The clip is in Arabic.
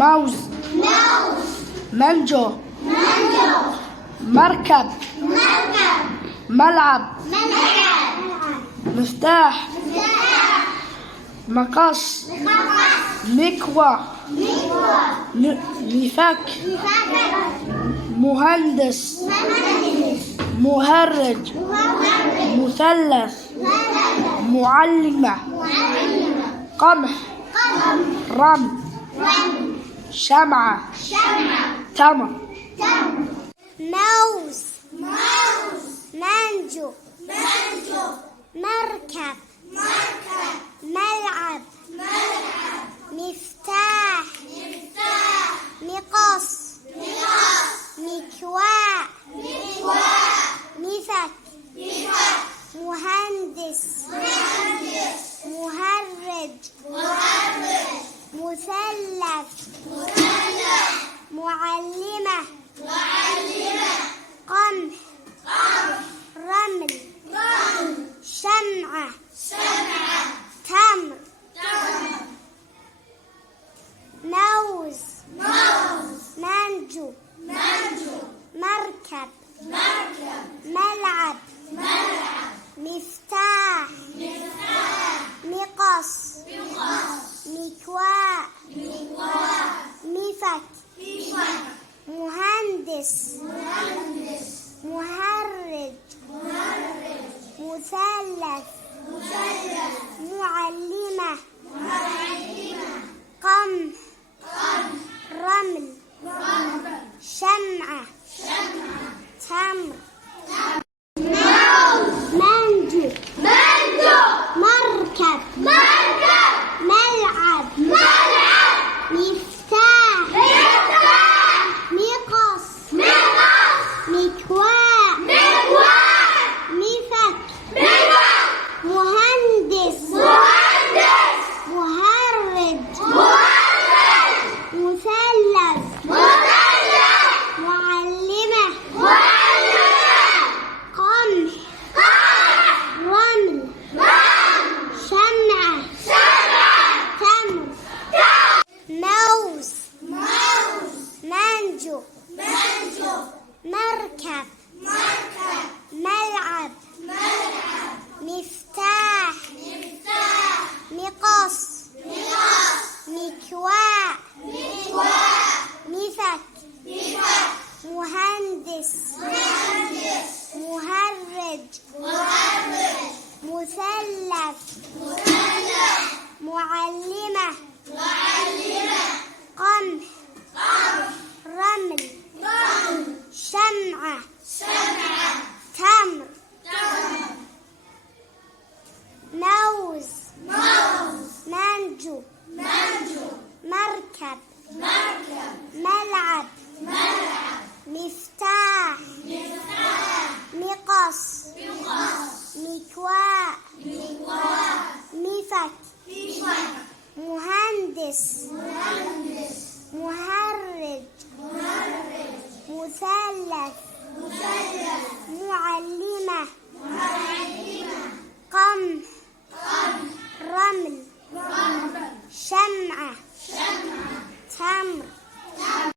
موز منجو مركب ملعب مفتاح مقص مكوى مفك مهندس مهرج مثلث معلمة قمح رمل شمعة تمر موز منجو مركب ملعب مفتاح مقص مكواء مفك مهندس مهرج مثلث معلمة قمح رمل شمعة تمر موز منجو مركب ملعب مفتاح مقص مكواء مفك مهندس مهرج مثلث معلمة قمح رمل شمعة تمر منجو مركب ملعب مفتاح مقص مكواء مفك مهندس مهرج مثلث معلمة قمح رمل شمعة تمر موز منجو مركب ملعب مفتاح مقص مكواء مفك مهندس مهرج مثلث معلمة قمح رمل شمعة تمر موز منجو مركب ملعب مفتاح مقص مكواء مفك مهندس مهرج مثلث معلمة